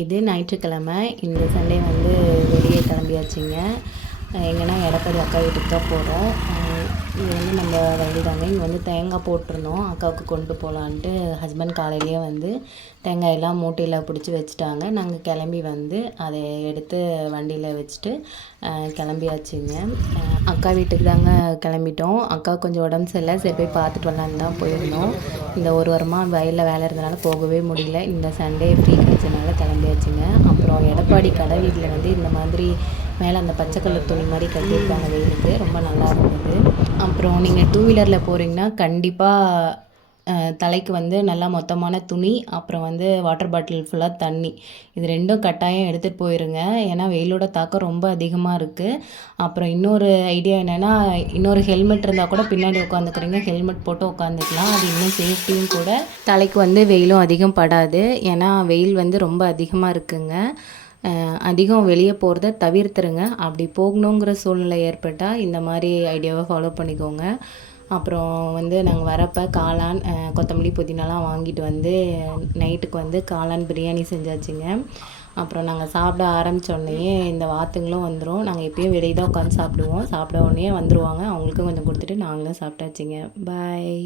இது ஞாயிற்றுக்கிழமை. இந்த சண்டே வந்து வெளியே கிளம்பியாச்சுங்க. எங்கன்னா எடப்பாடி அக்கா வீட்டுக்கு தான் போகிறோம். இது வந்து நம்ம வண்டி தாங்க. இங்கே வந்து தேங்காய் போட்டிருந்தோம், அக்காவுக்கு கொண்டு போகலான்ட்டு. ஹஸ்பண்ட் காலையிலேயே வந்து தேங்காயெல்லாம் மூட்டையில் பிடிச்சி வச்சுட்டாங்க. நாங்கள் கிளம்பி வந்து அதை எடுத்து வண்டியில் வச்சுட்டு கிளம்பியாச்சுங்க. அக்கா வீட்டுக்கு தாங்க கிளம்பிட்டோம். அக்கா கொஞ்சம் உடம்பு சரியில்லை, சரி போய் பார்த்துட்டு வரலான்னு தான் போயிருந்தோம். இந்த ஒரு வாரமாக வயலில் வேலை இருந்தனால போகவே முடியல. இந்த சண்டே ஃப்ரீ கிடைச்சனால கிளம்பியாச்சுங்க. அப்புறம் எடப்பாடி கடை வீட்டில் வந்து இந்த மாதிரி மேலே அந்த பச்சை கலர் துணி மாதிரி கட்டியிருப்பாங்க வெயிலுக்கு, ரொம்ப நல்லா இருந்தது. அப்புறம் நீங்கள் 2 வீலரில் போகிறீங்கன்னா கண்டிப்பாக தலைக்கு வந்து நல்லா மொத்தமான துணி, அப்புறம் வந்து வாட்டர் பாட்டில் ஃபுல்லாக தண்ணி, இது 2ம் கட்டாயம் எடுத்துகிட்டு போயிருங்க. ஏன்னா வெயிலோட தாக்கம் ரொம்ப அதிகமாக இருக்குது. அப்புறம் இன்னொரு ஐடியா என்னென்னா, இன்னொரு ஹெல்மெட் இருந்தால் கூட பின்னாடி உட்காந்துக்கிறீங்க, ஹெல்மெட் போட்டு உட்காந்துக்கலாம். அது இன்னும் சேஃப்டியும் கூட. தலைக்கு வந்து வெயிலும் அதிகம் படாது. ஏன்னா வெயில் வந்து ரொம்ப அதிகமாக இருக்குங்க. அதிகம் வெளியே போகிறத தவிர்த்துருங்க. அப்படி போகணுங்கிற சூழ்நிலை ஏற்பட்டால் இந்த மாதிரி ஐடியாவை ஃபாலோ பண்ணிக்கோங்க. அப்புறம் வந்து நாங்கள் வரப்போ காளான், கொத்தமல்லி, புதினாலாம் வாங்கிட்டு வந்து நைட்டுக்கு வந்து காளான் பிரியாணி செஞ்சாச்சுங்க. அப்புறம் நாங்கள் சாப்பிட ஆரம்பித்தோடனே இந்த வாத்துங்களும் வந்துடும். நாங்கள் எப்பயும் வெளியே தான் உட்காந்து சாப்பிடுவோம். சாப்பிட உடனே வந்துடுவாங்க. அவங்களுக்கும் கொஞ்சம் கொடுத்துட்டு நாங்களும் சாப்பிட்டாச்சுங்க. பாய்.